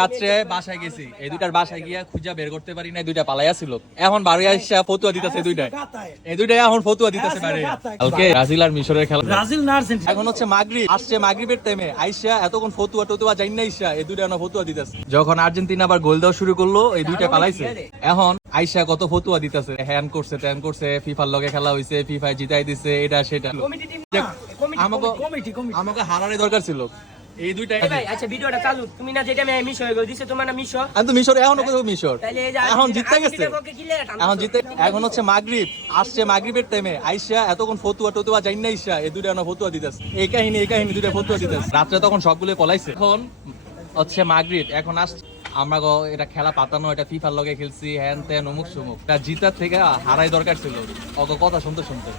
রাত্রে বাসায় গেছি, এই দুইটার বাসায় গিয়া খুঁজা বের করতে পারি না, দুইটা পালাইয়া ছিল। এখন বাড়ি আইসা ফতুয়া দিতেছে দুইটাই, এই দুইটাই এখন ফতুয়া দিতেছে বাড়ি। কালকে ব্রাজিল আর মিশরের খেলা, ব্রাজিল না আর্জেন্টিনা। এখন হচ্ছে মাগরিব, আসছে মাগরিবের টাইমে আইসা এতক্ষণ ফতুয়া টতুয়া যাই না, আইসা এই দুইটা ফতুয়া দিতেছে। যখন আর্জেন্টিনা আবার গোল দেওয়া শুরু করলো, এই দুইটা পালাইছে। এখন আইসা কত ফতুয়া দিতেছে, হ্যান করছে ত্যান করছে, ফিফার লগে খেলা হইছে, ফিফায় জিতাই দিছে, এটা সেটা। আমাকে হারানোর দরকার ছিল এই দুইটা। আচ্ছা ভিডিওটা চালু, তুমি না যেটা আমি মিশো হয়ে দিছে তোমার না মিশো, আমি তো মিশর এখনো কোথাও মিশর, এখন জিততে গেছে, এখন এখন জিতে। এখন হচ্ছে মাগরিব, আসছে মাগরিবের টাইমে আইসা এতক্ষণ ফতুয়া টতুয়া যাই না, আইসা এই দুইটা ফতুয়া দিতেছে। এই কাহিনী দুইটা ফতুয়া দিতেছে। রাত্রে তখন সবগুলো পলাইছে। এখন হচ্ছে মাগরিব, এখন আসছে আমরা এটা খেলা পাতানো, এটা ফিফার লগে খেলছি, হ্যান ত্যান অমুক সমুক, জিতার থেকে হারাই দরকার ছিল অগ কথা শুনতে শুনতে।